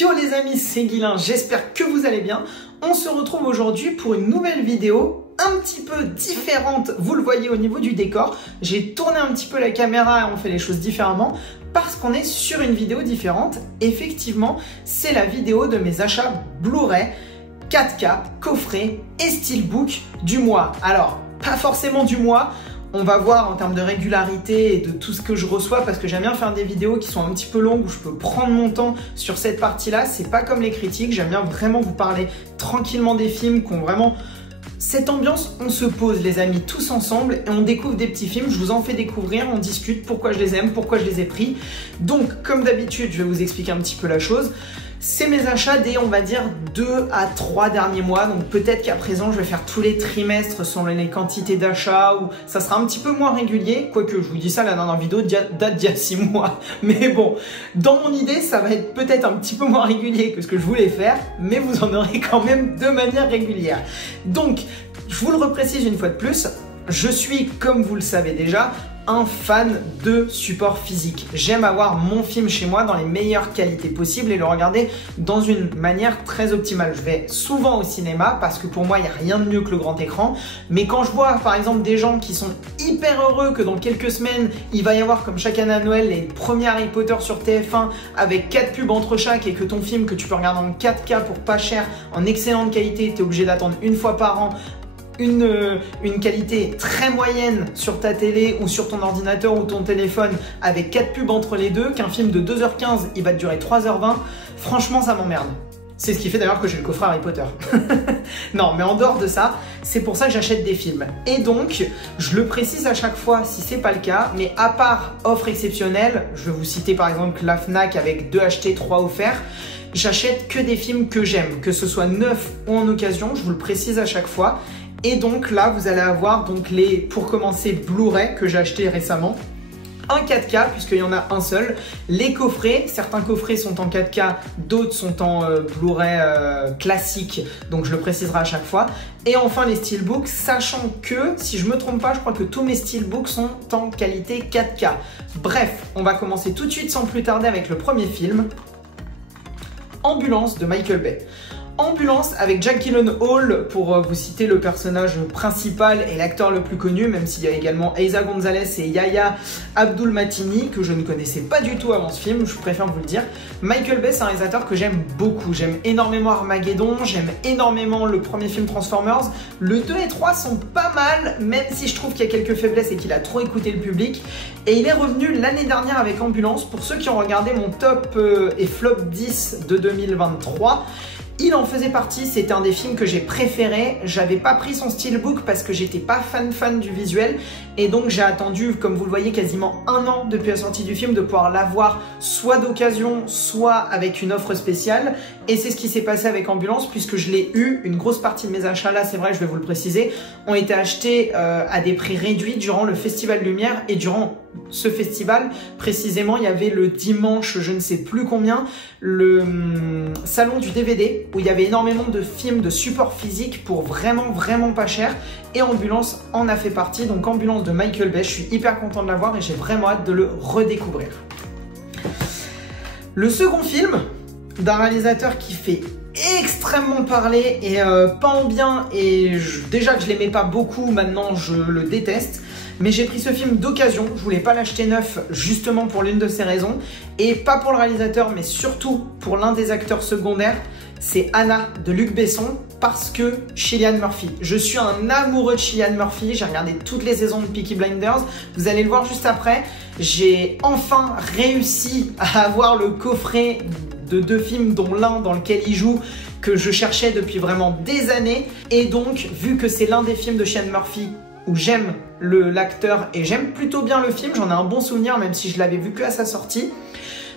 Yo les amis, c'est Guilain, j'espère que vous allez bien. On se retrouve aujourd'hui pour une nouvelle vidéo un petit peu différente, vous le voyez au niveau du décor. J'ai tourné un petit peu la caméra et on fait les choses différemment parce qu'on est sur une vidéo différente. Effectivement, c'est la vidéo de mes achats Blu-ray 4K, coffret et steelbook du mois. Alors, pas forcément du mois. On va voir en termes de régularité et de tout ce que je reçois parce que j'aime bien faire des vidéos qui sont un petit peu longues où je peux prendre mon temps sur cette partie-là. C'est pas comme les critiques, j'aime bien vraiment vous parler tranquillement des films qui ont vraiment cette ambiance. On se pose les amis tous ensemble et on découvre des petits films. Je vous en fais découvrir, on discute pourquoi je les aime, pourquoi je les ai pris. Donc comme d'habitude, je vais vous expliquer un petit peu la chose. C'est mes achats des, on va dire, 2 à 3 derniers mois. Donc peut-être qu'à présent, je vais faire tous les trimestres selon les quantités d'achats ou ça sera un petit peu moins régulier. Quoique, je vous dis ça, la dernière vidéo date d'il y a 6 mois. Mais bon, dans mon idée, ça va être peut-être un petit peu moins régulier que ce que je voulais faire. Mais vous en aurez quand même de manière régulière. Donc, je vous le reprécise une fois de plus. Je suis, comme vous le savez déjà, un fan de support physique. J'aime avoir mon film chez moi dans les meilleures qualités possibles et le regarder dans une manière très optimale. Je vais souvent au cinéma parce que pour moi, il n'y a rien de mieux que le grand écran. Mais quand je vois par exemple des gens qui sont hyper heureux que dans quelques semaines, il va y avoir comme chaque année à Noël les premiers Harry Potter sur TF1 avec 4 pubs entre chaque et que ton film que tu peux regarder en 4K pour pas cher, en excellente qualité, tu es obligé d'attendre une fois par an, une qualité très moyenne sur ta télé ou sur ton ordinateur ou ton téléphone avec 4 pubs entre les deux, qu'un film de 2h15 il va te durer 3h20, franchement ça m'emmerde. C'est ce qui fait d'ailleurs que j'ai le coffret Harry Potter. Non, mais en dehors de ça, c'est pour ça que j'achète des films. Et donc, je le précise à chaque fois si c'est pas le cas, mais à part offre exceptionnelle, je vais vous citer par exemple la Fnac avec 2 achetés, 3 offerts, j'achète que des films que j'aime, que ce soit neuf ou en occasion, je vous le précise à chaque fois. Et donc là, vous allez avoir donc les, pour commencer, Blu-ray que j'ai acheté récemment. Un 4K, puisqu'il y en a un seul. Les coffrets, certains coffrets sont en 4K, d'autres sont en Blu-ray classique, donc je le préciserai à chaque fois. Et enfin les steelbooks, sachant que, si je me trompe pas, je crois que tous mes steelbooks sont en qualité 4K. Bref, on va commencer tout de suite sans plus tarder avec le premier film, Ambulance de Michael Bay. Ambulance avec Jake Gyllenhaal pour vous citer le personnage principal et l'acteur le plus connu, même s'il y a également Eiza Gonzalez et Yahya Abdul-Mateen que je ne connaissais pas du tout avant ce film, je préfère vous le dire. Michael Bay, c'est un réalisateur que j'aime beaucoup, j'aime énormément Armageddon, j'aime énormément le premier film Transformers, le 2 et 3 sont pas mal, même si je trouve qu'il y a quelques faiblesses et qu'il a trop écouté le public. Et il est revenu l'année dernière avec Ambulance. Pour ceux qui ont regardé mon top et flop 10 de 2023, il en faisait partie, c'était un des films que j'ai préféré. J'avais pas pris son steelbook parce que j'étais pas fan du visuel et donc j'ai attendu, comme vous le voyez, quasiment 1 an depuis la sortie du film de pouvoir l'avoir soit d'occasion, soit avec une offre spéciale. Et c'est ce qui s'est passé avec Ambulance puisque je l'ai eu. Une grosse partie de mes achats là, c'est vrai, je vais vous le préciser, ont été achetés à des prix réduits durant le Festival Lumière et durant ce festival, précisément, il y avait le dimanche, je ne sais plus combien, le salon du DVD où il y avait énormément de films de support physique pour vraiment pas cher et Ambulance en a fait partie. Donc Ambulance de Michael Bay, je suis hyper content de l'avoir et j'ai vraiment hâte de le redécouvrir. Le second film d'un réalisateur qui fait extrêmement parler et pas en bien et déjà que je l'aimais pas beaucoup, maintenant je le déteste. Mais j'ai pris ce film d'occasion, je voulais pas l'acheter neuf justement pour l'une de ces raisons. Et pas pour le réalisateur, mais surtout pour l'un des acteurs secondaires, c'est Anna de Luc Besson, parce que Cillian Murphy. Je suis un amoureux de Cillian Murphy, j'ai regardé toutes les saisons de Peaky Blinders, vous allez le voir juste après. J'ai enfin réussi à avoir le coffret de 2 films, dont l'un dans lequel il joue, que je cherchais depuis vraiment des années. Et donc, vu que c'est l'un des films de Cillian Murphy où j'aime l'acteur et j'aime plutôt bien le film, j'en ai un bon souvenir même si je l'avais vu que à sa sortie.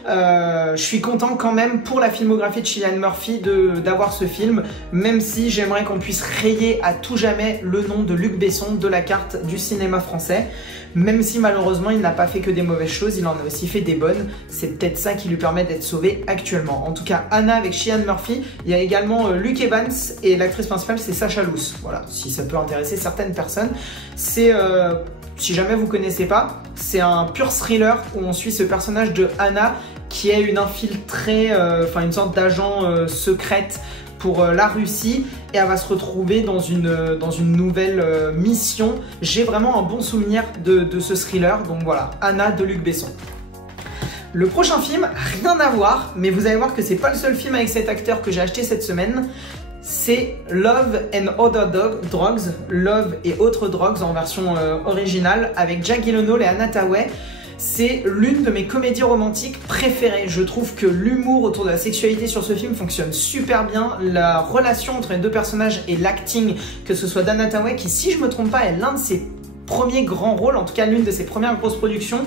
Je suis content quand même pour la filmographie de Cillian Murphy d'avoir ce film, même si j'aimerais qu'on puisse rayer à tout jamais le nom de Luc Besson de la carte du cinéma français. Même si malheureusement il n'a pas fait que des mauvaises choses, il en a aussi fait des bonnes. C'est peut-être ça qui lui permet d'être sauvé actuellement. En tout cas, Anna avec Cillian Murphy, il y a également Luke Evans et l'actrice principale c'est Sacha Luce. Voilà, si ça peut intéresser certaines personnes. C'est si jamais vous connaissez pas, c'est un pur thriller où on suit ce personnage de Anna qui est une infiltrée, une sorte d'agent secrète pour la Russie, et elle va se retrouver dans une nouvelle mission. J'ai vraiment un bon souvenir de ce thriller, donc voilà, Anna de Luc Besson. Le prochain film, rien à voir, mais vous allez voir que c'est pas le seul film avec cet acteur que j'ai acheté cette semaine. C'est Love and Other Drugs, Love et autres drogues en version originale, avec Jake Gyllenhaal et Anna Thaoué. C'est l'une de mes comédies romantiques préférées. Je trouve que l'humour autour de la sexualité sur ce film fonctionne super bien. La relation entre les deux personnages et l'acting, que ce soit d'Anna Thaoué, qui, si je me trompe pas, est l'un de ses premiers grands rôles, en tout cas l'une de ses premières grosses productions,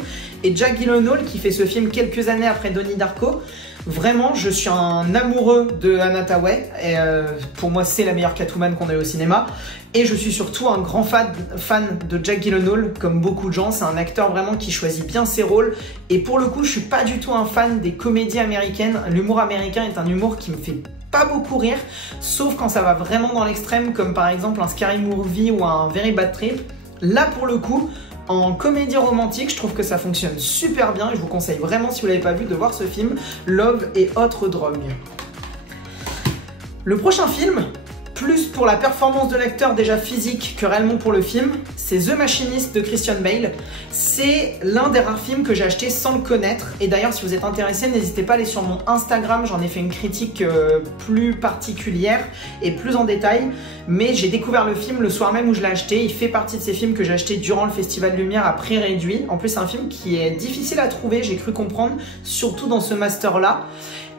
et Jake Gyllenhaal qui fait ce film quelques années après Donnie Darko. Vraiment, je suis un amoureux de Anna Thaoué, et pour moi c'est la meilleure Catwoman qu'on ait au cinéma, et je suis surtout un grand fan de Jake Gyllenhaal, comme beaucoup de gens. C'est un acteur vraiment qui choisit bien ses rôles, et pour le coup je suis pas du tout un fan des comédies américaines. L'humour américain est un humour qui me fait pas beaucoup rire, sauf quand ça va vraiment dans l'extrême, comme par exemple un Scary Movie ou un Very Bad Trip. Là pour le coup, en comédie romantique, je trouve que ça fonctionne super bien et je vous conseille vraiment, si vous l'avez pas vu, de voir ce film, Love et autres drogues. Le prochain film, plus pour la performance de l'acteur déjà physique que réellement pour le film, c'est The Machinist de Christian Bale. C'est l'un des rares films que j'ai acheté sans le connaître, et d'ailleurs si vous êtes intéressé, n'hésitez pas à aller sur mon Instagram, j'en ai fait une critique plus particulière et plus en détail, mais j'ai découvert le film le soir même où je l'ai acheté. Il fait partie de ces films que j'ai acheté durant le Festival Lumière à prix réduit. En plus c'est un film qui est difficile à trouver, j'ai cru comprendre, surtout dans ce master là.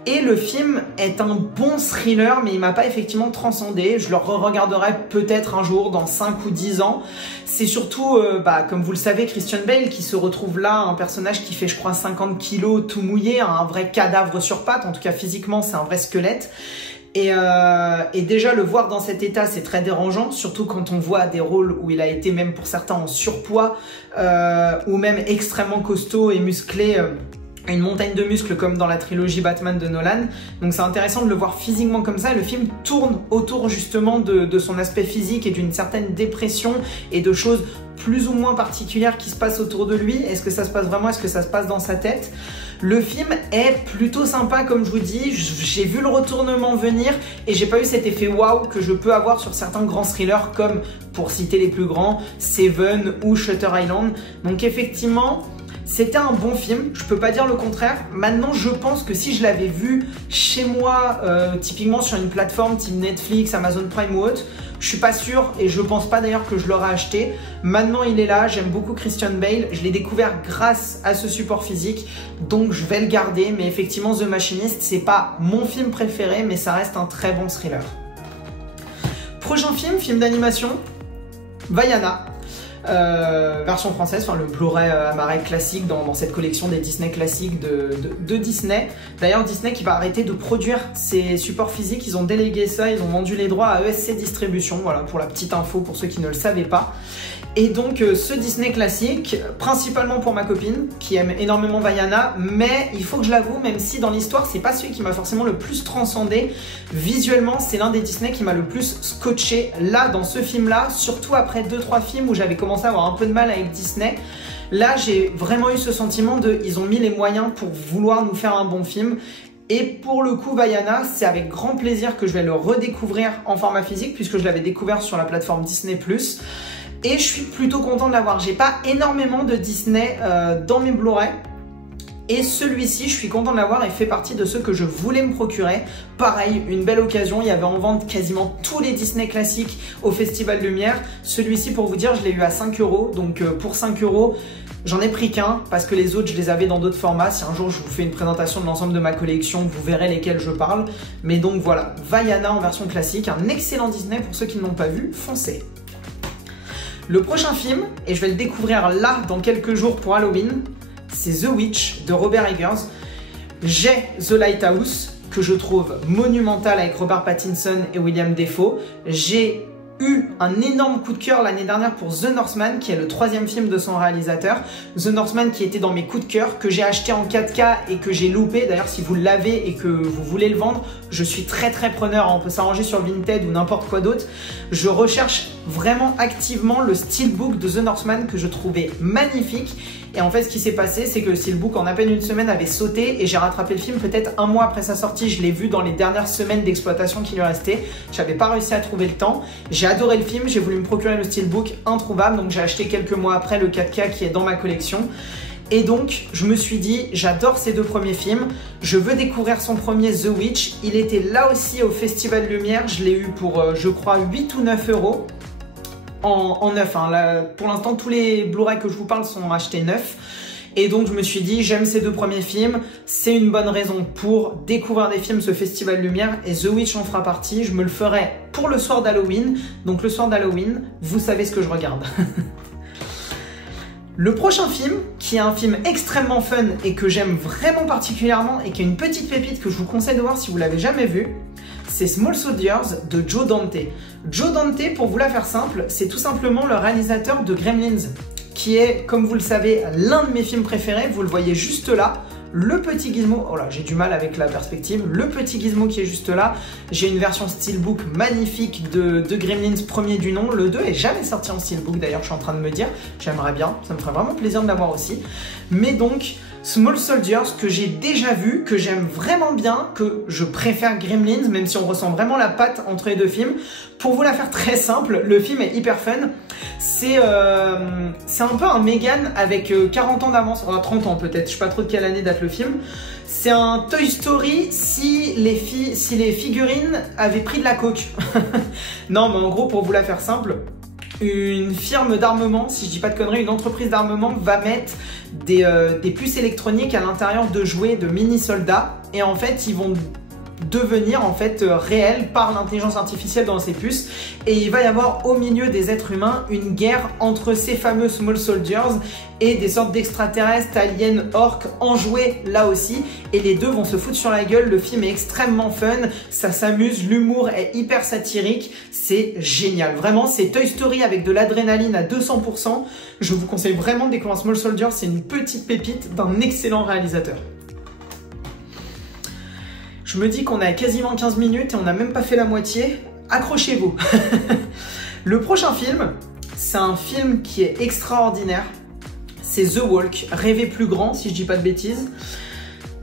Et le film est un bon thriller, mais il m'a pas effectivement transcendé. Je le re-regarderai peut-être un jour, dans 5 ou 10 ans. C'est surtout, comme vous le savez, Christian Bale qui se retrouve là, un personnage qui fait je crois 50 kilos tout mouillé, un vrai cadavre sur pattes, en tout cas physiquement c'est un vrai squelette. Et déjà le voir dans cet état, c'est très dérangeant, surtout quand on voit des rôles où il a été même pour certains en surpoids, ou même extrêmement costaud et musclé, une montagne de muscles comme dans la trilogie Batman de Nolan. Donc c'est intéressant de le voir physiquement comme ça. Le film tourne autour justement de son aspect physique et d'une certaine dépression et de choses plus ou moins particulières qui se passent autour de lui. Est-ce que ça se passe vraiment? Est-ce que ça se passe dans sa tête? Le film est plutôt sympa, comme je vous dis. J'ai vu le retournement venir et j'ai pas eu cet effet waouh que je peux avoir sur certains grands thrillers comme, pour citer les plus grands, Seven ou Shutter Island. Donc effectivement, c'était un bon film, je peux pas dire le contraire. Maintenant, je pense que si je l'avais vu chez moi, typiquement sur une plateforme type Netflix, Amazon Prime ou autre, je suis pas sûr et je pense pas d'ailleurs que je l'aurais acheté. Maintenant, il est là, j'aime beaucoup Christian Bale, je l'ai découvert grâce à ce support physique, donc je vais le garder. Mais effectivement, The Machinist, c'est pas mon film préféré, mais ça reste un très bon thriller. Prochain film d'animation, Vaiana. Version française, enfin le Blu-ray Amaray classique dans cette collection des Disney classiques de Disney. D'ailleurs Disney qui va arrêter de produire ses supports physiques, ils ont délégué ça, ils ont vendu les droits à ESC Distribution, voilà pour la petite info pour ceux qui ne le savaient pas. Et donc ce Disney classique, principalement pour ma copine qui aime énormément Vaiana, mais il faut que je l'avoue, même si dans l'histoire c'est pas celui qui m'a forcément le plus transcendé, visuellement c'est l'un des Disney qui m'a le plus scotché là dans ce film là, surtout après 2-3 films où j'avais commencé à avoir un peu de mal avec Disney. Là j'ai vraiment eu ce sentiment de ils ont mis les moyens pour vouloir nous faire un bon film. Et pour le coup, Vaiana, c'est avec grand plaisir que je vais le redécouvrir en format physique puisque je l'avais découvert sur la plateforme Disney+. Et je suis plutôt content de l'avoir. J'ai pas énormément de Disney dans mes Blu-ray. Et celui-ci, je suis content de l'avoir et fait partie de ceux que je voulais me procurer. Pareil, une belle occasion. Il y avait en vente quasiment tous les Disney classiques au Festival Lumière. Celui-ci, pour vous dire, je l'ai eu à 5 €. Donc pour 5 €, j'en ai pris qu'un parce que les autres, je les avais dans d'autres formats. Si un jour je vous fais une présentation de l'ensemble de ma collection, vous verrez lesquels je parle. Mais donc voilà, Vaiana en version classique, un excellent Disney pour ceux qui ne l'ont pas vu, foncez. Le prochain film, et je vais le découvrir là dans quelques jours pour Halloween, c'est The Witch de Robert Eggers. J'ai The Lighthouse que je trouve monumental avec Robert Pattinson et William Dafoe. J'ai eu un énorme coup de cœur l'année dernière pour The Northman, qui est le 3e film de son réalisateur. The Northman qui était dans mes coups de cœur, que j'ai acheté en 4K et que j'ai loupé. D'ailleurs, si vous l'avez et que vous voulez le vendre, je suis très preneur. On peut s'arranger sur Vinted ou n'importe quoi d'autre. Je recherche vraiment activement le steelbook de The Northman que je trouvais magnifique. Et en fait, ce qui s'est passé, c'est que le steelbook, en à peine une semaine, avait sauté et j'ai rattrapé le film peut-être un mois après sa sortie. Je l'ai vu dans les dernières semaines d'exploitation qui lui restaient. J'avais pas réussi à trouver le temps. J'ai adoré le film, j'ai voulu me procurer le steelbook, introuvable. Donc j'ai acheté quelques mois après le 4K qui est dans ma collection. Et donc, je me suis dit, j'adore ces deux premiers films, je veux découvrir son premier The Witch. Il était là aussi au Festival Lumière, je l'ai eu pour, je crois, 8 ou 9 euros en neuf. Hein. Là, pour l'instant, tous les Blu-ray que je vous parle sont achetés neufs. Et donc, je me suis dit, j'aime ces deux premiers films, c'est une bonne raison pour découvrir des films, ce Festival Lumière, et The Witch en fera partie. Je me le ferai pour le soir d'Halloween. Donc, le soir d'Halloween, vous savez ce que je regarde. Le prochain film, qui est un film extrêmement fun et que j'aime vraiment particulièrement et qui est une petite pépite que je vous conseille de voir si vous l'avez jamais vu, c'est Small Soldiers de Joe Dante. Joe Dante, pour vous la faire simple, c'est tout simplement le réalisateur de Gremlins, qui est, comme vous le savez, l'un de mes films préférés. Vous le voyez juste là. Le petit gizmo, oh là j'ai du mal avec la perspective, le petit gizmo qui est juste là. J'ai une version steelbook magnifique de Gremlins premier du nom. Le 2 est jamais sorti en steelbook d'ailleurs, je suis en train de me dire, j'aimerais bien, ça me ferait vraiment plaisir de l'avoir aussi. Mais donc Small Soldiers que j'ai déjà vu, que j'aime vraiment bien, que je préfère Gremlins, même si on ressent vraiment la patte entre les deux films. Pour vous la faire très simple, le film est hyper fun. C'est un peu un Megan avec 40 ans d'avance, enfin 30 ans peut-être, je sais pas trop de quelle année date le film. C'est un Toy Story si les figurines avaient pris de la coke. Non mais en gros, pour vous la faire simple, une firme d'armement, si je dis pas de conneries, une entreprise d'armement va mettre des puces électroniques à l'intérieur de jouets de mini-soldats et en fait ils vont devenir en fait réels par l'intelligence artificielle dans ces puces et il va y avoir au milieu des êtres humains une guerre entre ces fameux Small Soldiers et des sortes d'extraterrestres, aliens, orques enjoués là aussi et les deux vont se foutre sur la gueule. Le film est extrêmement fun, ça s'amuse, l'humour est hyper satirique, c'est génial, vraiment c'est Toy Story avec de l'adrénaline à 200%. Je vous conseille vraiment de découvrir Small Soldiers, c'est une petite pépite d'un excellent réalisateur. Je me dis qu'on a quasiment 15 minutes et on n'a même pas fait la moitié. Accrochez-vous. Le prochain film, c'est un film qui est extraordinaire. C'est The Walk. Rêver plus grand, si je dis pas de bêtises.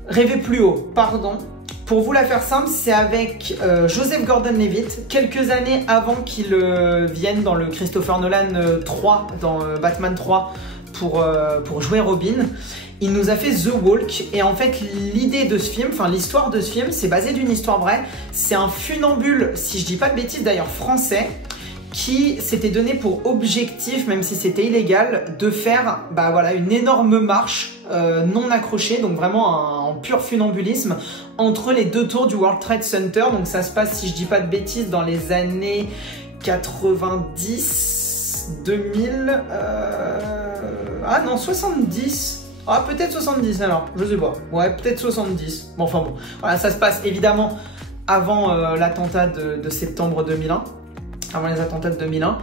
Rêver plus haut, pardon. Pour vous la faire simple, c'est avec Joseph Gordon-Levitt, quelques années avant qu'il vienne dans le Christopher Nolan 3, dans Batman 3, pour jouer Robin. Il nous a fait The Walk et en fait l'idée de ce film, enfin l'histoire de ce film, c'est basé d'une histoire vraie. C'est un funambule, si je dis pas de bêtises d'ailleurs français, qui s'était donné pour objectif, même si c'était illégal, de faire voilà, une énorme marche non accrochée, donc vraiment en pur funambulisme, entre les deux tours du World Trade Center. Donc ça se passe, si je dis pas de bêtises, dans les années 90, 2000, ah non, 70. Ah, peut-être 70 alors, je sais pas. Ouais, peut-être 70. Bon, enfin bon. Voilà, ça se passe évidemment avant l'attentat de septembre 2001. Avant les attentats de 2001.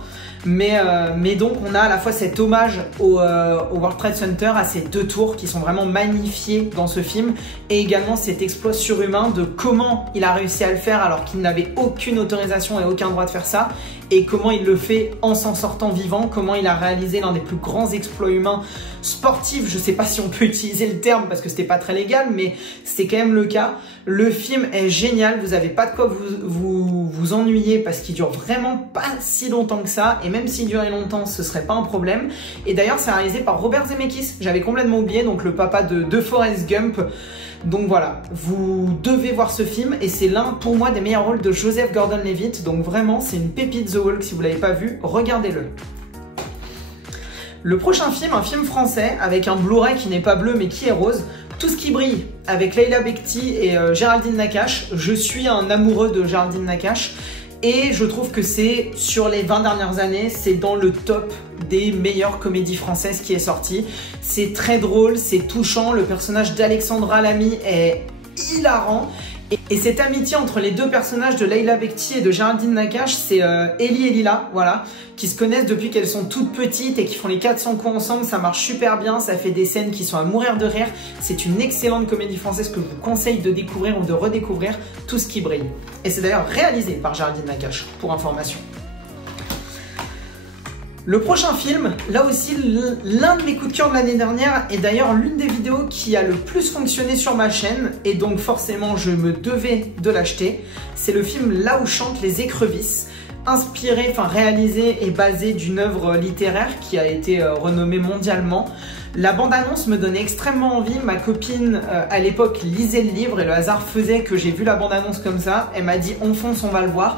Mais donc, on a à la fois cet hommage au World Trade Center, à ces deux tours qui sont vraiment magnifiés dans ce film, et également cet exploit surhumain de comment il a réussi à le faire alors qu'il n'avait aucune autorisation et aucun droit de faire ça, et comment il le fait en s'en sortant vivant, comment il a réalisé l'un des plus grands exploits humains sportifs. Je sais pas si on peut utiliser le terme parce que c'était pas très légal, mais c'est quand même le cas. Le film est génial, vous avez pas de quoi vous ennuyer parce qu'il dure vraiment pas si longtemps que ça, et même s'il durait longtemps, ce serait pas un problème. Et d'ailleurs, c'est réalisé par Robert Zemeckis, j'avais complètement oublié, donc le papa de Forrest Gump. Donc voilà, vous devez voir ce film et c'est l'un pour moi des meilleurs rôles de Joseph Gordon-Levitt, donc vraiment c'est une pépite The Walk, si vous l'avez pas vu, regardez-le. Le prochain film, un film français avec un Blu-ray qui n'est pas bleu mais qui est rose, Tout ce qui brille, avec Leila Bekti et Géraldine Nakache. Je suis un amoureux de Géraldine Nakache et je trouve que c'est, sur les 20 dernières années, c'est dans le top des meilleures comédies françaises qui est sorti. C'est très drôle, c'est touchant, le personnage d'Alexandra Lamy est hilarant. Et cette amitié entre les deux personnages de Leila Bekti et de Géraldine Nakache, c'est Ellie et Lila, voilà, qui se connaissent depuis qu'elles sont toutes petites et qui font les 400 coups ensemble. Ça marche super bien, ça fait des scènes qui sont à mourir de rire. C'est une excellente comédie française que je vous conseille de découvrir ou de redécouvrir, Tout ce qui brille. Et c'est d'ailleurs réalisé par Géraldine Nakache, pour information. Le prochain film, là aussi l'un de mes coups de cœur de l'année dernière et d'ailleurs l'une des vidéos qui a le plus fonctionné sur ma chaîne et donc forcément je me devais de l'acheter, c'est le film Là où chantent les écrevisses, inspiré, réalisé et basé d'une œuvre littéraire qui a été renommée mondialement. La bande-annonce me donnait extrêmement envie. Ma copine, à l'époque, lisait le livre et le hasard faisait que j'ai vu la bande-annonce comme ça. Elle m'a dit « on fonce, on va le voir ».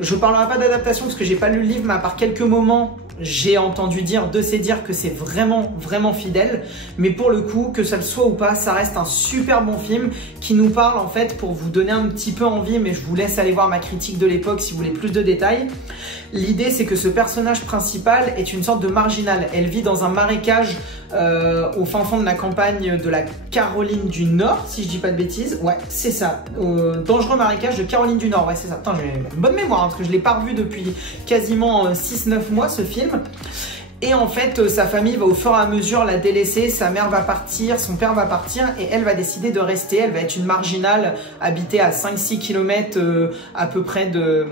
Je ne parlerai pas d'adaptation parce que j'ai pas lu le livre, mais à part quelques moments, j'ai entendu dire de ces dires que c'est vraiment, vraiment fidèle. Mais pour le coup, que ça le soit ou pas, ça reste un super bon film qui nous parle en fait pour vous donner un petit peu envie, mais je vous laisse aller voir ma critique de l'époque si vous voulez plus de détails. L'idée, c'est que ce personnage principal est une sorte de marginale. Elle vit dans un marécage au fin fond de la campagne de la Caroline du Nord, si je dis pas de bêtises. Ouais, c'est ça. Dangereux marécage de Caroline du Nord. Ouais, c'est ça. Putain, j'ai une bonne mémoire, parce que je l'ai pas revu depuis quasiment 6-9 mois, ce film. Et en fait, sa famille va au fur et à mesure la délaisser, sa mère va partir, son père va partir et elle va décider de rester. Elle va être une marginale habitée à 5-6 km à peu près de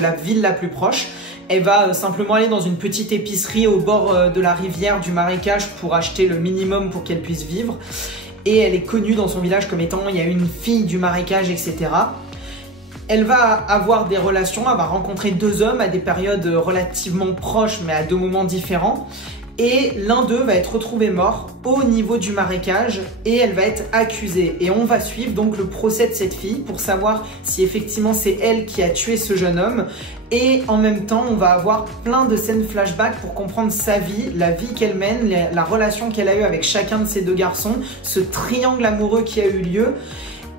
la ville la plus proche. Elle va simplement aller dans une petite épicerie au bord de la rivière du marécage pour acheter le minimum pour qu'elle puisse vivre. Et elle est connue dans son village comme étant il y a une fille du marécage, etc. Elle va avoir des relations, elle va rencontrer deux hommes à des périodes relativement proches mais à deux moments différents. Et l'un d'eux va être retrouvé mort au niveau du marécage et elle va être accusée. Et on va suivre donc le procès de cette fille pour savoir si effectivement c'est elle qui a tué ce jeune homme. Et en même temps, on va avoir plein de scènes flashback pour comprendre sa vie, la vie qu'elle mène, la relation qu'elle a eue avec chacun de ces deux garçons, ce triangle amoureux qui a eu lieu.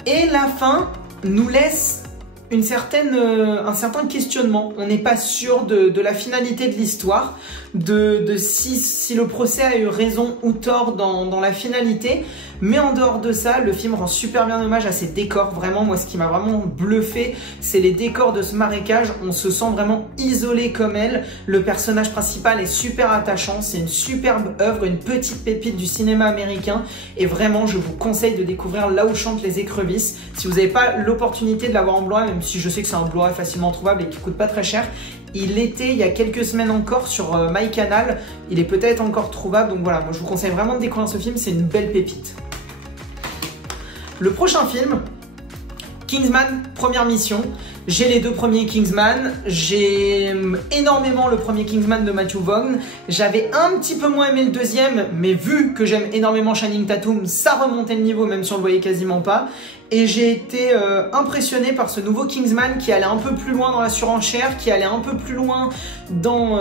Et la fin nous laisse un certain questionnement. On n'est pas sûr de la finalité de l'histoire, de si le procès a eu raison ou tort dans la finalité. Mais en dehors de ça, le film rend super bien hommage à ses décors. Vraiment, moi, ce qui m'a vraiment bluffé, c'est les décors de ce marécage. On se sent vraiment isolé comme elle. Le personnage principal est super attachant. C'est une superbe œuvre, une petite pépite du cinéma américain. Et vraiment, je vous conseille de découvrir Là où chantent les écrevisses. Si vous n'avez pas l'opportunité de l'avoir en Blu-ray, même si je sais que c'est un Blu-ray facilement trouvable et qui coûte pas très cher, il était il y a quelques semaines encore sur MyCanal. Il est peut-être encore trouvable. Donc voilà, moi, je vous conseille vraiment de découvrir ce film. C'est une belle pépite. Le prochain film, Kingsman, première mission. J'ai les deux premiers Kingsman. J'aime énormément le premier Kingsman de Matthew Vaughn. J'avais un petit peu moins aimé le deuxième, mais vu que j'aime énormément Channing Tatum, ça remontait le niveau même si on le voyait quasiment pas. Et j'ai été impressionné par ce nouveau Kingsman qui allait un peu plus loin dans la surenchère, qui allait un peu plus loin dans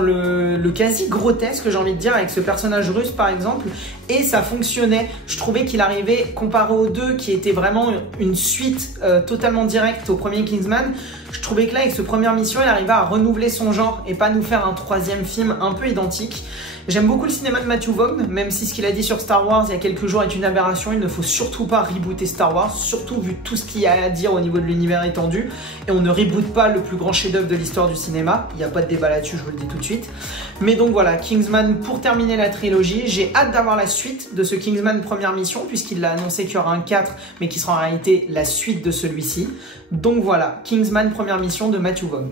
le quasi grotesque, j'ai envie de dire, avec ce personnage russe par exemple. Et ça fonctionnait. Je trouvais qu'il arrivait, comparé aux deux qui étaient vraiment une suite totalement directe au premier Kingsman, je trouvais que là, avec ce première mission, il arrivait à renouveler son genre et pas nous faire un troisième film un peu identique. J'aime beaucoup le cinéma de Matthew Vaughn, même si ce qu'il a dit sur Star Wars il y a quelques jours est une aberration. Il ne faut surtout pas rebooter Star Wars, surtout vu tout ce qu'il y a à dire au niveau de l'univers étendu. Et on ne reboot pas le plus grand chef-d'œuvre de l'histoire du cinéma. Il n'y a pas de débat là-dessus, je vous le dis tout de suite. Mais donc voilà, Kingsman pour terminer la trilogie. J'ai hâte d'avoir la suite de ce Kingsman première mission, puisqu'il a annoncé qu'il y aura un 4, mais qui sera en réalité la suite de celui-ci. Donc voilà, Kingsman première mission de Matthew Vaughn.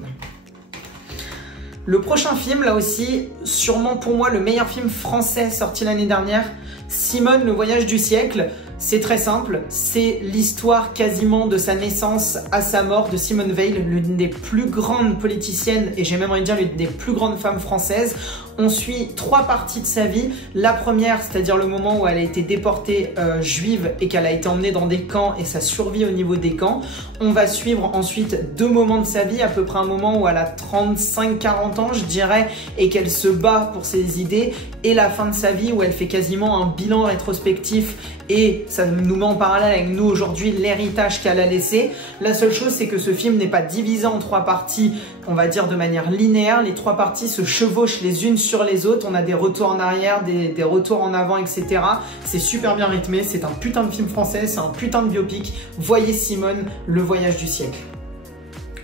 Le prochain film, là aussi, sûrement pour moi le meilleur film français sorti l'année dernière, Simone, le voyage du siècle. C'est très simple, c'est l'histoire quasiment de sa naissance à sa mort de Simone Veil, l'une des plus grandes politiciennes et j'ai même envie de dire l'une des plus grandes femmes françaises. On suit 3 parties de sa vie. La première, c'est-à-dire le moment où elle a été déportée juive et qu'elle a été emmenée dans des camps et sa survie au niveau des camps. On va suivre ensuite 2 moments de sa vie, à peu près un moment où elle a 35-40 ans je dirais et qu'elle se bat pour ses idées, et la fin de sa vie où elle fait quasiment un bilan rétrospectif et ça nous met en parallèle avec nous aujourd'hui, l'héritage qu'elle a laissé. La seule chose, c'est que ce film n'est pas divisé en 3 parties, on va dire de manière linéaire. Les 3 parties se chevauchent les unes sur les autres. On a des retours en arrière, des retours en avant, etc. C'est super bien rythmé. C'est un putain de film français, c'est un putain de biopic. Voyez Simone, le voyage du siècle.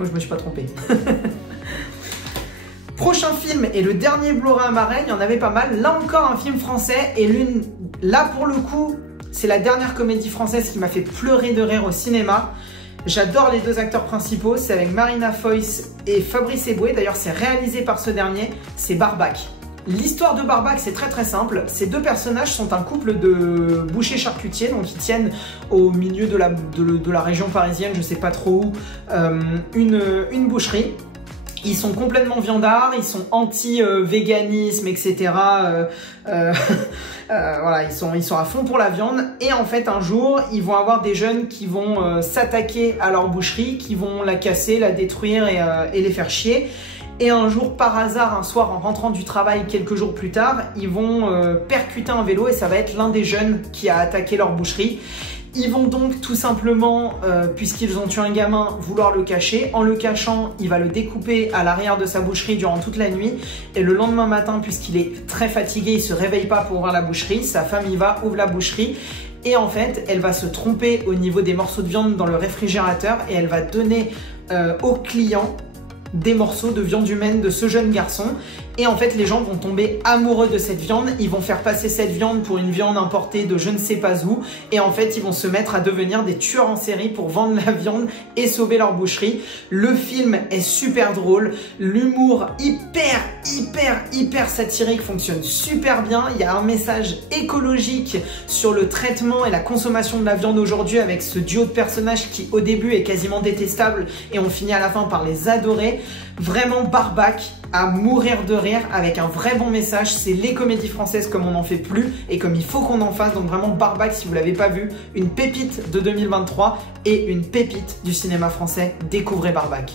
Moi, je me suis pas trompé. Prochain film et le dernier Blu-ray à ma reine, il y en avait pas mal. Là encore, un film français et là pour le coup, c'est la dernière comédie française qui m'a fait pleurer de rire au cinéma. J'adore les deux acteurs principaux, c'est avec Marina Foïs et Fabrice Eboué. D'ailleurs, c'est réalisé par ce dernier, c'est Barbac. L'histoire de Barbac, c'est très simple. Ces deux personnages sont un couple de bouchers charcutiers, donc ils tiennent au milieu de la région parisienne, je sais pas trop où, une boucherie. Ils sont complètement viandards, ils sont anti-véganisme, etc. Voilà, ils sont à fond pour la viande. Et en fait, un jour, ils vont avoir des jeunes qui vont s'attaquer à leur boucherie, qui vont la casser, la détruire et les faire chier. Et un jour, par hasard, un soir, en rentrant du travail quelques jours plus tard, ils vont percuter un vélo et ça va être l'un des jeunes qui a attaqué leur boucherie. Ils vont donc tout simplement, puisqu'ils ont tué un gamin, vouloir le cacher. En le cachant, il va le découper à l'arrière de sa boucherie durant toute la nuit. Et le lendemain matin, puisqu'il est très fatigué, il ne se réveille pas pour ouvrir la boucherie. Sa femme y va, ouvre la boucherie. Et en fait, elle va se tromper au niveau des morceaux de viande dans le réfrigérateur. Et elle va donner au client des morceaux de viande humaine de ce jeune garçon. Et en fait, les gens vont tomber amoureux de cette viande. Ils vont faire passer cette viande pour une viande importée de je ne sais pas où. Et en fait, ils vont se mettre à devenir des tueurs en série pour vendre la viande et sauver leur boucherie. Le film est super drôle. L'humour hyper satirique fonctionne super bien. Il y a un message écologique sur le traitement et la consommation de la viande aujourd'hui avec ce duo de personnages qui au début est quasiment détestable et on finit à la fin par les adorer. Vraiment Barbac à mourir de rire avec un vrai bon message. C'est les comédies françaises comme on n'en fait plus et comme il faut qu'on en fasse. Donc vraiment Barbac, si vous l'avez pas vu, une pépite de 2023 et une pépite du cinéma français. Découvrez Barbac.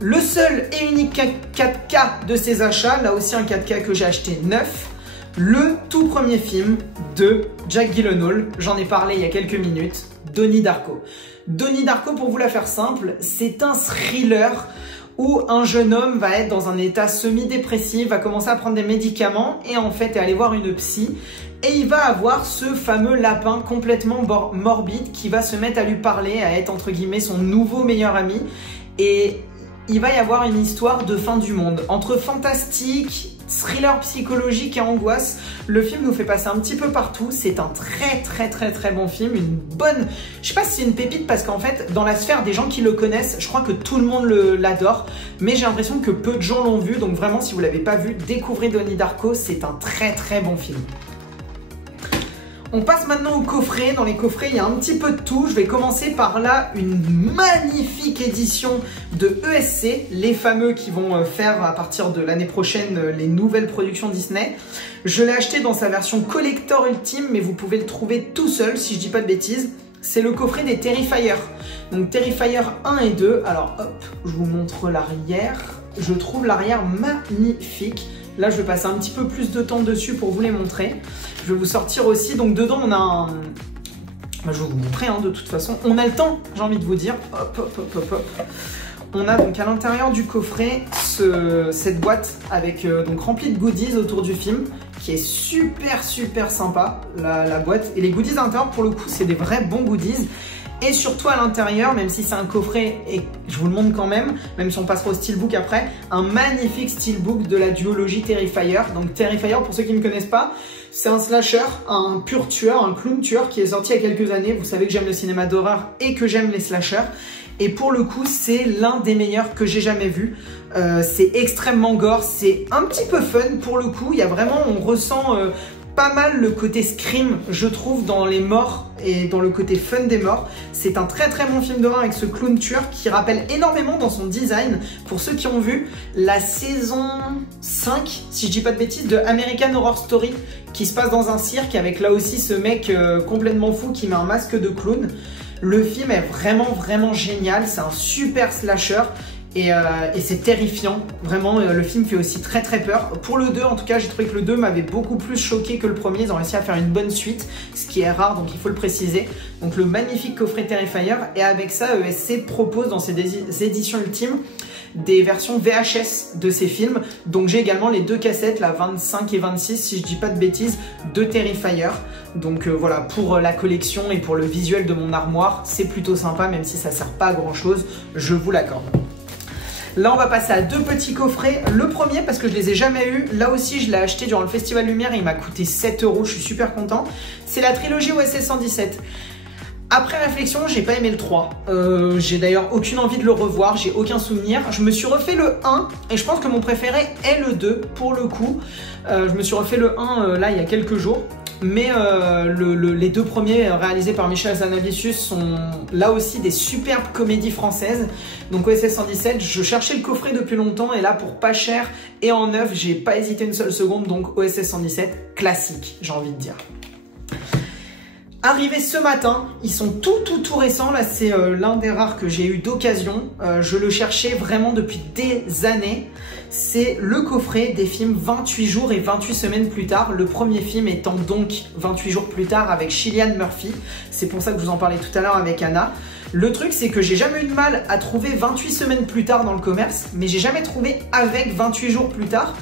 Le seul et unique 4K de ces achats, là aussi un 4K que j'ai acheté neuf, le tout premier film de Jake Gyllenhaal, j'en ai parlé il y a quelques minutes, Donnie Darko. Donnie Darko, pour vous la faire simple, c'est un thriller où un jeune homme va être dans un état semi-dépressif, va commencer à prendre des médicaments et en fait aller voir une psy. Et il va avoir ce fameux lapin complètement morbide qui va se mettre à lui parler, à être entre guillemets son nouveau meilleur ami. Et il va y avoir une histoire de fin du monde. Entre fantastique, thriller psychologique et angoisse, le film nous fait passer un petit peu partout. C'est un très bon film, une bonne... Je sais pas si c'est une pépite parce qu'en fait, dans la sphère des gens qui le connaissent, je crois que tout le monde l'adore, mais j'ai l'impression que peu de gens l'ont vu, donc vraiment, si vous l'avez pas vu, découvrez Donnie Darko, c'est un très bon film. On passe maintenant au coffret. Dans les coffrets, il y a un petit peu de tout. Je vais commencer par là, une magnifique édition de ESC, les fameux qui vont faire à partir de l'année prochaine les nouvelles productions Disney. Je l'ai acheté dans sa version collector ultime, mais vous pouvez le trouver tout seul, si je dis pas de bêtises. C'est le coffret des Terrifier. Donc Terrifier 1 et 2. Alors hop, je vous montre l'arrière. Je trouve l'arrière magnifique. Là, je vais passer un petit peu plus de temps dessus pour vous les montrer. Je vais vous sortir aussi. Donc, dedans, on a un... je vais vous montrer, de toute façon. On a le temps, j'ai envie de vous dire. Hop. On a donc à l'intérieur du coffret cette boîte avec donc remplie de goodies autour du film, qui est super sympa, la boîte. Et les goodies à l'intérieur, pour le coup, c'est des vrais bons goodies. Et surtout à l'intérieur, même si c'est un coffret, et je vous le montre quand même si on passera au steelbook après, un magnifique steelbook de la duologie Terrifier. Donc Terrifier, pour ceux qui ne me connaissent pas, c'est un slasher, un pur tueur, un clown tueur qui est sorti il y a quelques années. Vous savez que j'aime le cinéma d'horreur et que j'aime les slashers. Et pour le coup, c'est l'un des meilleurs que j'ai jamais vu. C'est extrêmement gore, c'est un petit peu fun pour le coup. Il y a vraiment, on ressent... pas mal le côté scream, je trouve, dans les morts et dans le côté fun des morts. C'est un très bon film d'horreur avec ce clown tueur qui rappelle énormément dans son design, pour ceux qui ont vu la saison 5, si je dis pas de bêtises, de American Horror Story, qui se passe dans un cirque avec là aussi ce mec complètement fou qui met un masque de clown. Le film est vraiment génial, c'est un super slasher. Et c'est terrifiant, vraiment le film fait aussi très peur. Pour le 2 en tout cas, j'ai trouvé que le 2 m'avait beaucoup plus choqué que le premier. Ils ont réussi à faire une bonne suite, ce qui est rare, donc il faut le préciser. Donc le magnifique coffret Terrifier, et avec ça ESC propose dans ses éditions ultimes des versions VHS de ces films. Donc j'ai également les deux cassettes, la 25 et 26 si je dis pas de bêtises, de Terrifier. Donc voilà, pour la collection et pour le visuel de mon armoire, c'est plutôt sympa, même si ça sert pas à grand chose, je vous l'accorde. Là, on va passer à deux petits coffrets. Le premier, parce que je les ai jamais eus, là aussi, je l'ai acheté durant le Festival Lumière et il m'a coûté 7 €. Je suis super content. C'est la trilogie OSS 117. Après réflexion, j'ai pas aimé le 3. J'ai d'ailleurs aucune envie de le revoir, j'ai aucun souvenir. Je me suis refait le 1 et je pense que mon préféré est le 2 pour le coup. Je me suis refait le 1 là il y a quelques jours. Mais les deux premiers réalisés par Michel Hazanavicius sont là aussi des superbes comédies françaises. Donc OSS 117, je cherchais le coffret depuis longtemps et là pour pas cher et en neuf, j'ai pas hésité une seule seconde. Donc OSS 117, classique, j'ai envie de dire. Arrivé ce matin, ils sont tout récents, là c'est l'un des rares que j'ai eu d'occasion, je le cherchais vraiment depuis des années, c'est le coffret des films 28 jours et 28 semaines plus tard, le premier film étant donc 28 jours plus tard avec Cillian Murphy, c'est pour ça que je vous en parlais tout à l'heure avec Anna. Le truc c'est que j'ai jamais eu de mal à trouver 28 semaines plus tard dans le commerce, mais j'ai jamais trouvé avec 28 jours plus tard.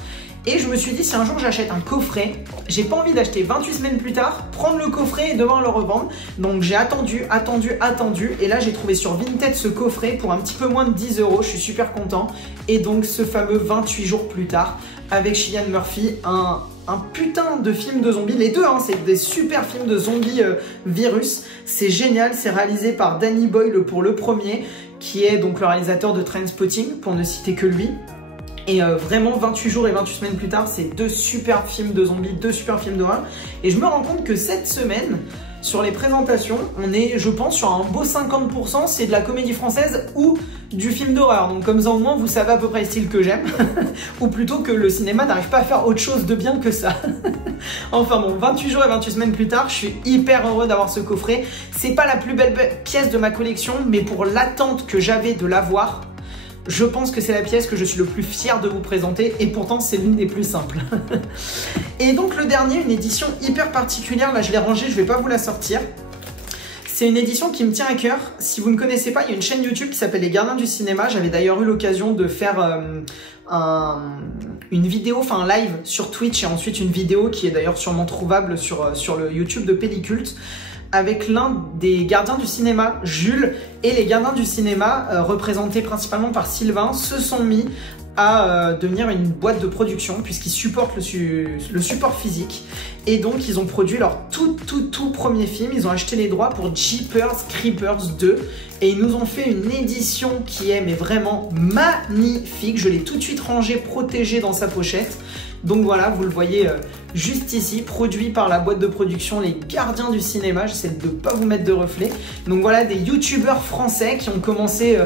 Et je me suis dit, si un jour j'achète un coffret, j'ai pas envie d'acheter 28 semaines plus tard, prendre le coffret et devoir le revendre. Donc j'ai attendu. Et là j'ai trouvé sur Vinted ce coffret pour un petit peu moins de 10 €. Je suis super content. Et donc ce fameux 28 jours plus tard avec Cillian Murphy, un putain de film de zombies. Les deux, hein, c'est des super films de zombies virus. C'est génial. C'est réalisé par Danny Boyle pour le premier, qui est donc le réalisateur de Trainspotting, pour ne citer que lui. Et vraiment 28 jours et 28 semaines plus tard, c'est deux super films de zombies, deux super films d'horreur. Et je me rends compte que cette semaine, sur les présentations, on est, je pense, sur un beau 50%, c'est de la comédie française ou du film d'horreur. Donc comme ça au moins, vous savez à peu près le style que j'aime. Ou plutôt que le cinéma n'arrive pas à faire autre chose de bien que ça. Enfin bon, 28 jours et 28 semaines plus tard, je suis hyper heureux d'avoir ce coffret. C'est pas la plus belle pièce de ma collection, mais pour l'attente que j'avais de l'avoir, je pense que c'est la pièce que je suis le plus fier de vous présenter et pourtant c'est l'une des plus simples. Et donc le dernier, une édition hyper particulière, là je l'ai rangée, je vais pas vous la sortir. C'est une édition qui me tient à cœur. Si vous ne connaissez pas, il y a une chaîne YouTube qui s'appelle Les Gardiens du Cinéma. J'avais d'ailleurs eu l'occasion de faire une vidéo, enfin un live sur Twitch et ensuite une vidéo qui est d'ailleurs sûrement trouvable sur le YouTube de Pellicult, avec l'un des gardiens du cinéma, Jules, et les gardiens du cinéma, représentés principalement par Sylvain, se sont mis à devenir une boîte de production puisqu'ils supportent le support physique. Et donc ils ont produit leur tout premier film, ils ont acheté les droits pour Jeepers Creepers 2 et ils nous ont fait une édition qui est mais vraiment magnifique. Je l'ai tout de suite rangé, protégé dans sa pochette. Donc voilà, vous le voyez juste ici, produit par la boîte de production Les Gardiens du Cinéma. J'essaie de ne pas vous mettre de reflet. Donc voilà, des youtubeurs français qui ont commencé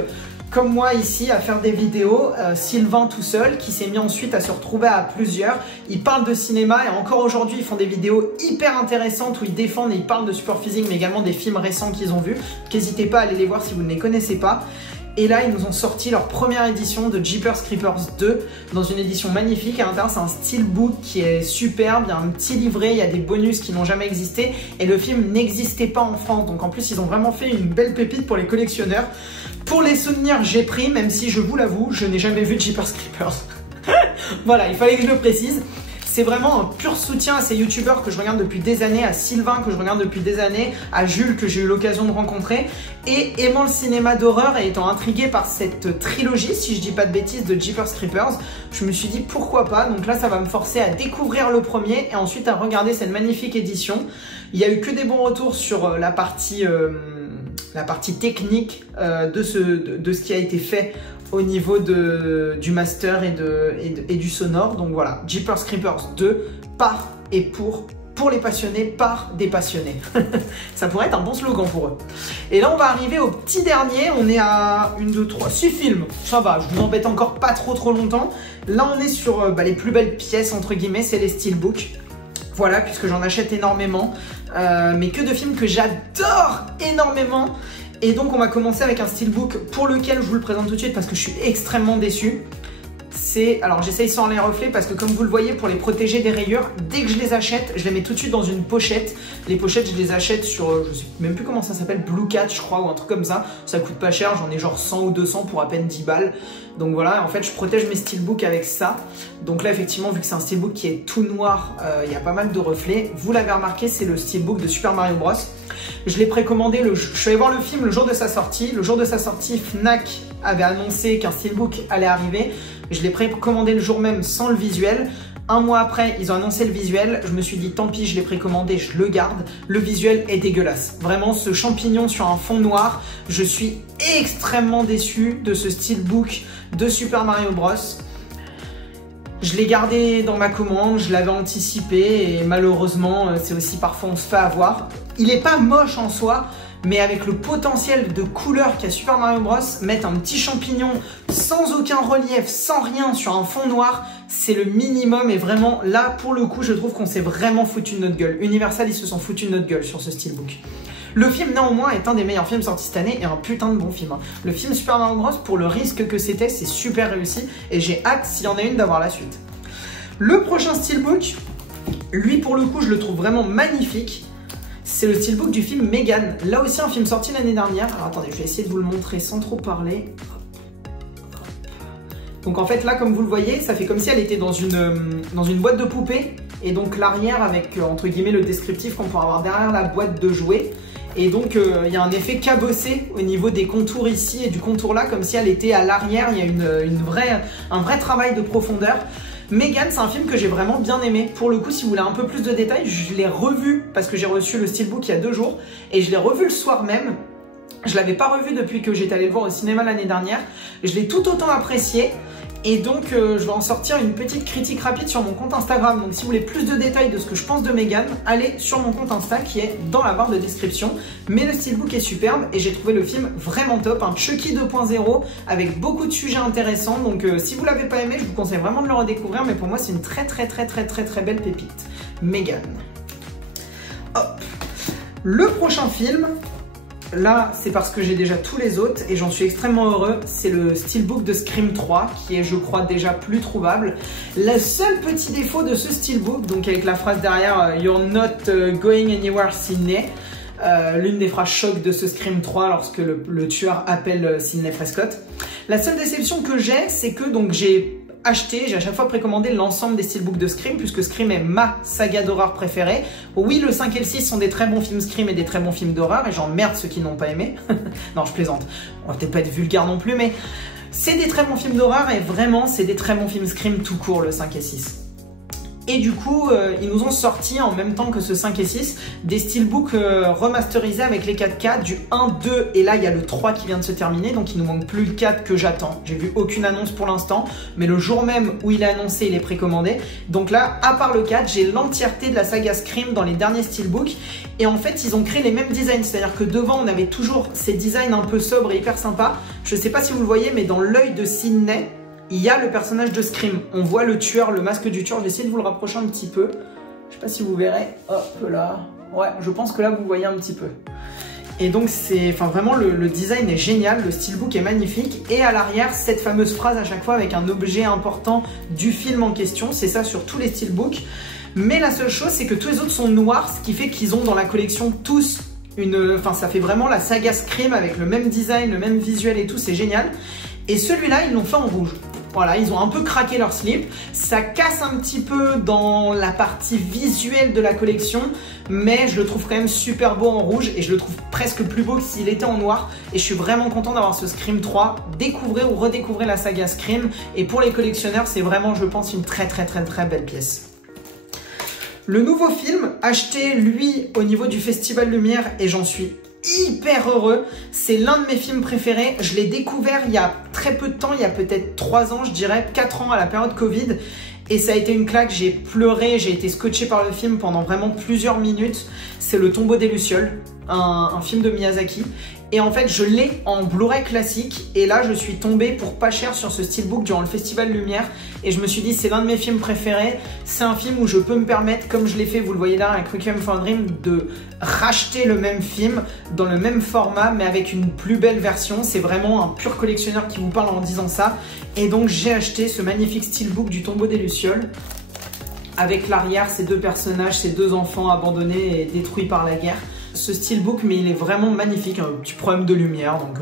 comme moi ici à faire des vidéos. Sylvain tout seul qui s'est mis ensuite à se retrouver à plusieurs. Ils parlent de cinéma et encore aujourd'hui ils font des vidéos hyper intéressantes où ils défendent et ils parlent de support physique mais également des films récents qu'ils ont vus. N'hésitez pas à aller les voir si vous ne les connaissez pas. Et là, ils nous ont sorti leur première édition de Jeepers Creepers 2 dans une édition magnifique. À l'intérieur, c'est un steelbook qui est superbe. Il y a un petit livret, il y a des bonus qui n'ont jamais existé. Et le film n'existait pas en France. Donc en plus, ils ont vraiment fait une belle pépite pour les collectionneurs. Pour les souvenirs, j'ai pris, même si je vous l'avoue, je n'ai jamais vu Jeepers Creepers. Voilà, il fallait que je le précise. C'est vraiment un pur soutien à ces youtubeurs que je regarde depuis des années, à Sylvain que je regarde depuis des années, à Jules que j'ai eu l'occasion de rencontrer. Et aimant le cinéma d'horreur et étant intrigué par cette trilogie, si je dis pas de bêtises, de Jeepers Creepers, je me suis dit pourquoi pas. Donc là, ça va me forcer à découvrir le premier et ensuite à regarder cette magnifique édition. Il y a eu que des bons retours sur la partie technique de ce qui a été fait au niveau du master et du sonore. Donc voilà, Jeepers Creepers 2 par et pour les passionnés, par des passionnés. Ça pourrait être un bon slogan pour eux. Et là on va arriver au petit dernier, on est à 1, 2, 3, 6 films. Ça va, je vous embête encore pas trop longtemps. Là on est sur les plus belles pièces entre guillemets, c'est les steelbooks. Voilà, puisque j'en achète énormément, mais que de films que j'adore énormément. Et donc on va commencer avec un steelbook pour lequel je vous le présente tout de suite parce que je suis extrêmement déçu. Alors j'essaye sans les reflets parce que comme vous le voyez, pour les protéger des rayures, dès que je les achète, je les mets tout de suite dans une pochette. Les pochettes, je les achète sur, je sais même plus comment ça s'appelle, Blue Cat je crois, ou un truc comme ça. Ça coûte pas cher, j'en ai genre 100 ou 200 pour à peine 10 balles. Donc voilà, en fait je protège mes steelbooks avec ça. Donc là effectivement, vu que c'est un steelbook qui est tout noir, il y a pas mal de reflets. Vous l'avez remarqué, c'est le steelbook de Super Mario Bros. Je l'ai précommandé, je suis allé voir le film le jour de sa sortie. Le jour de sa sortie, Fnac avait annoncé qu'un steelbook allait arriver. Je l'ai précommandé le jour même sans le visuel. Un mois après, ils ont annoncé le visuel. Je me suis dit, tant pis, je l'ai précommandé, je le garde. Le visuel est dégueulasse. Vraiment, ce champignon sur un fond noir, je suis extrêmement déçu de ce steelbook de Super Mario Bros. Je l'ai gardé dans ma commande, je l'avais anticipé et malheureusement, c'est aussi parfois on se fait avoir. Il est pas moche en soi, mais avec le potentiel de couleur qu'a Super Mario Bros, mettre un petit champignon sans aucun relief, sans rien sur un fond noir, c'est le minimum. Et vraiment, là, pour le coup, je trouve qu'on s'est vraiment foutu de notre gueule. Universal, ils se sont foutus de notre gueule sur ce steelbook. Le film, néanmoins, est un des meilleurs films sortis cette année et un putain de bon film. Le film Super Mario Bros, pour le risque que c'était, c'est super réussi et j'ai hâte, s'il y en a une, d'avoir la suite. Le prochain steelbook, lui, pour le coup, je le trouve vraiment magnifique. C'est le steelbook du film Megan. Là aussi, un film sorti l'année dernière. Alors attendez, je vais essayer de vous le montrer sans trop parler. Donc en fait, là, comme vous le voyez, ça fait comme si elle était dans une boîte de poupée. Et donc l'arrière avec, entre guillemets, le descriptif qu'on pourrait avoir derrière la boîte de jouets. Et donc, il y a un effet cabossé au niveau des contours ici et du contour là, comme si elle était à l'arrière. Il y a un vrai travail de profondeur. Megan, c'est un film que j'ai vraiment bien aimé. Pour le coup, si vous voulez un peu plus de détails, je l'ai revu parce que j'ai reçu le steelbook il y a 2 jours et je l'ai revu le soir même. Je l'avais pas revu depuis que j'étais allé le voir au cinéma l'année dernière. Je l'ai tout autant apprécié. Et donc, je vais en sortir une petite critique rapide sur mon compte Instagram. Donc, si vous voulez plus de détails de ce que je pense de Megan, allez sur mon compte Insta qui est dans la barre de description. Mais le steelbook est superbe et j'ai trouvé le film vraiment top. Un Chucky 2.0 avec beaucoup de sujets intéressants. Donc, si vous l'avez pas aimé, je vous conseille vraiment de le redécouvrir. Mais pour moi, c'est une très belle pépite. Megan. Hop. Le prochain film... Là, c'est parce que j'ai déjà tous les autres et j'en suis extrêmement heureux. C'est le steelbook de Scream 3 qui est, je crois, déjà plus trouvable. Le seul petit défaut de ce steelbook, donc avec la phrase derrière You're not going anywhere Sydney, l'une des phrases choc de ce Scream 3 lorsque le tueur appelle Sidney Prescott. La seule déception que j'ai, c'est que donc j'ai à chaque fois précommandé l'ensemble des steelbooks de Scream puisque Scream est ma saga d'horreur préférée. Oui, le 5 et le 6 sont des très bons films Scream et des très bons films d'horreur et j'emmerde ceux qui n'ont pas aimé. Non, je plaisante. On va peut-être pas être vulgaire non plus, mais c'est des très bons films d'horreur et vraiment, c'est des très bons films Scream tout court, le 5 et 6. Et du coup, ils nous ont sorti en même temps que ce 5 et 6 des steelbooks remasterisés avec les 4K du 1, 2 et là il y a le 3 qui vient de se terminer, donc il nous manque plus le 4 que j'attends. J'ai vu aucune annonce pour l'instant, mais le jour même où il est annoncé, il est précommandé. Donc là, à part le 4, j'ai l'entièreté de la saga Scream dans les derniers steelbooks et en fait ils ont créé les mêmes designs, c'est-à-dire que devant on avait toujours ces designs un peu sobres et hyper sympas. Je sais pas si vous le voyez, mais dans l'œil de Sidney, il y a le personnage de Scream. On voit le tueur, le masque du tueur. Je vais essayer de vous le rapprocher un petit peu. Je sais pas si vous verrez. Hop là. Ouais, je pense que là, vous voyez un petit peu. Et donc, vraiment, le design est génial. Le steelbook est magnifique. Et à l'arrière, cette fameuse phrase à chaque fois avec un objet important du film en question. C'est ça sur tous les steelbooks. Mais la seule chose, c'est que tous les autres sont noirs, ce qui fait qu'ils ont dans la collection tous ça fait vraiment la saga Scream avec le même design, le même visuel et tout. C'est génial. Et celui-là, ils l'ont fait en rouge. Voilà, ils ont un peu craqué leur slip. Ça casse un petit peu dans la partie visuelle de la collection, mais je le trouve quand même super beau en rouge et je le trouve presque plus beau que s'il était en noir. Et je suis vraiment content d'avoir ce Scream 3. Découvrez ou redécouvrez la saga Scream. Et pour les collectionneurs, c'est vraiment, je pense, une très belle pièce. Le nouveau film, acheté lui au niveau du Festival Lumière et j'en suis hyper heureux, c'est l'un de mes films préférés. Je l'ai découvert il y a très peu de temps, il y a peut-être 3 ans, je dirais 4 ans à la période Covid. Et ça a été une claque, j'ai pleuré, j'ai été scotché par le film pendant vraiment plusieurs minutes. C'est Le Tombeau des Lucioles, un film de Miyazaki. Et en fait, je l'ai en Blu-ray classique. Et là, je suis tombée pour pas cher sur ce steelbook durant le Festival Lumière. Et je me suis dit, c'est l'un de mes films préférés. C'est un film où je peux me permettre, comme je l'ai fait, vous le voyez là, avec Requiem for a Dream, de racheter le même film dans le même format, mais avec une plus belle version. C'est vraiment un pur collectionneur qui vous parle en disant ça. Et donc, j'ai acheté ce magnifique steelbook du Tombeau des Lucioles. Avec l'arrière, ces 2 personnages, ces 2 enfants abandonnés et détruits par la guerre. Ce steelbook, mais il est vraiment magnifique, un petit problème de lumière, donc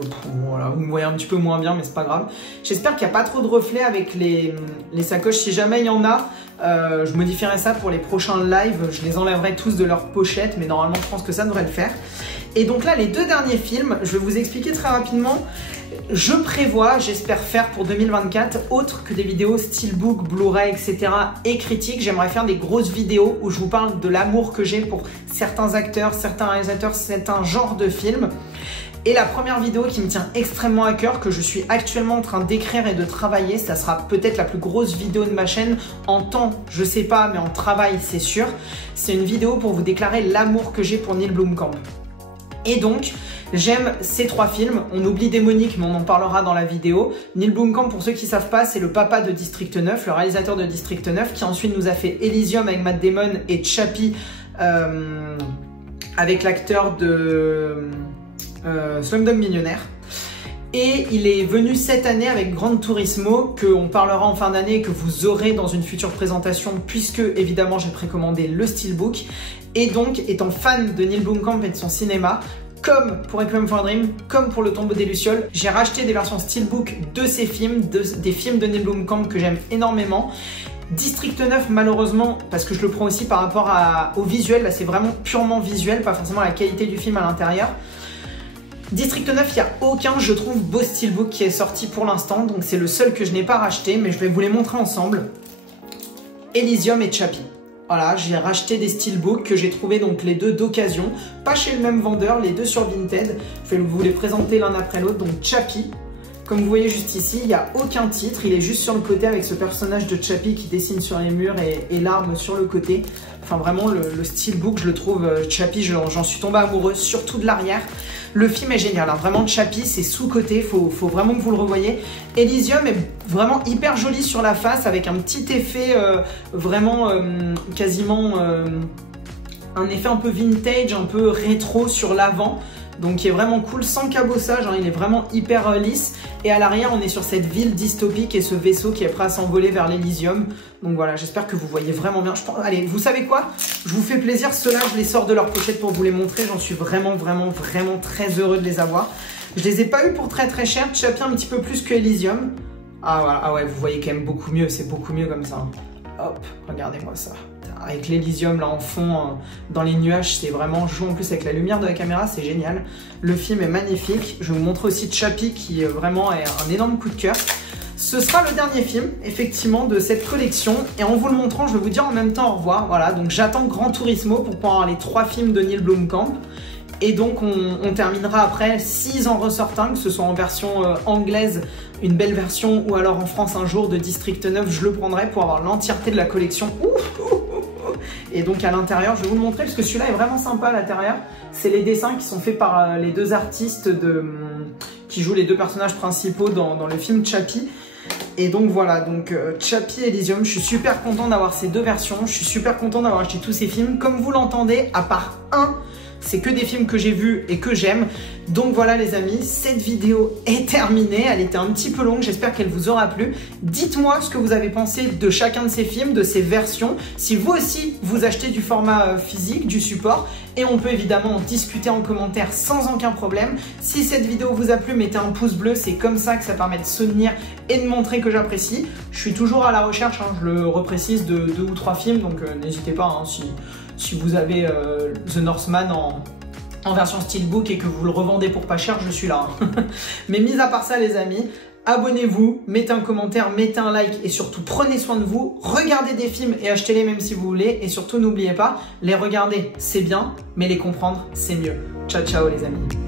voilà, vous me voyez un petit peu moins bien, mais c'est pas grave. J'espère qu'il n'y a pas trop de reflets avec les sacoches. Si jamais il y en a, je modifierai ça pour les prochains lives. Je les enlèverai tous de leur pochette, mais normalement je pense que ça devrait le faire. Et donc là, les 2 derniers films, je vais vous expliquer très rapidement. Je prévois, j'espère faire pour 2024, autre que des vidéos steelbook, Blu-ray, etc. et critiques. J'aimerais faire des grosses vidéos où je vous parle de l'amour que j'ai pour certains acteurs, certains réalisateurs, certains genres de films. Et la première vidéo qui me tient extrêmement à cœur, que je suis actuellement en train d'écrire et de travailler, ça sera peut-être la plus grosse vidéo de ma chaîne. En temps, je sais pas, mais en travail, c'est sûr. C'est une vidéo pour vous déclarer l'amour que j'ai pour Neil Blomkamp. Et donc, j'aime ces 3 films. On oublie Démonique, mais on en parlera dans la vidéo. Neil Blomkamp, pour ceux qui ne savent pas, c'est le papa de District 9, le réalisateur de District 9, qui ensuite nous a fait Elysium avec Matt Damon et Chappie avec l'acteur de Slumdog Millionnaire. Et il est venu cette année avec Gran Turismo, qu'on parlera en fin d'année et que vous aurez dans une future présentation, puisque évidemment j'ai précommandé le steelbook. Et donc, étant fan de Neil Blomkamp et de son cinéma, comme pour Requiem for a Dream, comme pour Le Tombeau des Lucioles, j'ai racheté des versions steelbook de ces films, des films de Neil Blomkamp que j'aime énormément. District 9, malheureusement, parce que je le prends aussi par rapport au visuel, là c'est vraiment purement visuel, pas forcément la qualité du film à l'intérieur. District 9, il n'y a aucun, je trouve, beau steelbook qui est sorti pour l'instant, donc c'est le seul que je n'ai pas racheté, mais je vais vous les montrer ensemble. Elysium et Chappie. Voilà, j'ai racheté des steelbooks que j'ai trouvé donc les 2 d'occasion, pas chez le même vendeur, les 2 sur Vinted. Je vais vous les présenter l'un après l'autre. Donc Chappie, comme vous voyez juste ici, il n'y a aucun titre, il est juste sur le côté avec ce personnage de Chappie qui dessine sur les murs et l'arme sur le côté. Enfin vraiment le steelbook, je le trouve, Chappie, j'en suis tombée amoureuse, surtout de l'arrière. Le film est génial, hein. Vraiment Chappie c'est sous-côté, faut vraiment que vous le revoyez. Elysium est vraiment hyper joli sur la face avec un petit effet vraiment quasiment un effet un peu vintage, un peu rétro sur l'avant. Donc il est vraiment cool, sans cabossage, hein, il est vraiment hyper lisse. Et à l'arrière, on est sur cette ville dystopique et ce vaisseau qui est prêt à s'envoler vers l'Elysium. Donc voilà, j'espère que vous voyez vraiment bien. Allez, vous savez quoi? Je vous fais plaisir, ceux-là, je les sors de leur pochette pour vous les montrer. J'en suis vraiment très heureux de les avoir. Je les ai pas eu pour très cher, Chappie un petit peu plus que Elysium. Ah, voilà. Ah ouais, vous voyez quand même beaucoup mieux, c'est beaucoup mieux comme ça. Hop, regardez-moi ça. Avec l'Elysium là en fond, dans les nuages, c'est vraiment joué en plus avec la lumière de la caméra, c'est génial. Le film est magnifique. Je vais vous montrer aussi Chappie qui vraiment est un énorme coup de cœur. Ce sera le dernier film, effectivement, de cette collection. Et en vous le montrant, je vais vous dire en même temps au revoir. Voilà, donc j'attends Gran Turismo pour pouvoir avoir les 3 films de Neil Blomkamp. Et donc on terminera après, s'ils en ressortent un, que ce soit en version anglaise, une belle version, ou alors en France un jour de District 9, je le prendrai pour avoir l'entièreté de la collection. Et donc à l'intérieur, je vais vous le montrer parce que celui-là est vraiment sympa à l'intérieur. C'est les dessins qui sont faits par les 2 artistes qui jouent les 2 personnages principaux dans le film Chappie. Et donc voilà, donc Chappie et Elysium, je suis super content d'avoir ces 2 versions. Je suis super content d'avoir acheté tous ces films. Comme vous l'entendez, à part un, c'est que des films que j'ai vus et que j'aime. Donc voilà les amis, cette vidéo est terminée. Elle était un petit peu longue, j'espère qu'elle vous aura plu. Dites-moi ce que vous avez pensé de chacun de ces films, de ces versions. Si vous aussi, vous achetez du format physique, du support. Et on peut évidemment en discuter en commentaire sans aucun problème. Si cette vidéo vous a plu, mettez un pouce bleu. C'est comme ça que ça permet de soutenir et de montrer que j'apprécie. Je suis toujours à la recherche, hein, je le reprécise, de 2 ou 3 films. Donc n'hésitez pas, hein, si vous avez The Northman en version steelbook et que vous le revendez pour pas cher, je suis là. Hein. Mais mis à part ça les amis, abonnez-vous, mettez un commentaire, mettez un like et surtout prenez soin de vous. Regardez des films et achetez-les même si vous voulez. Et surtout n'oubliez pas, les regarder c'est bien, mais les comprendre c'est mieux. Ciao ciao les amis.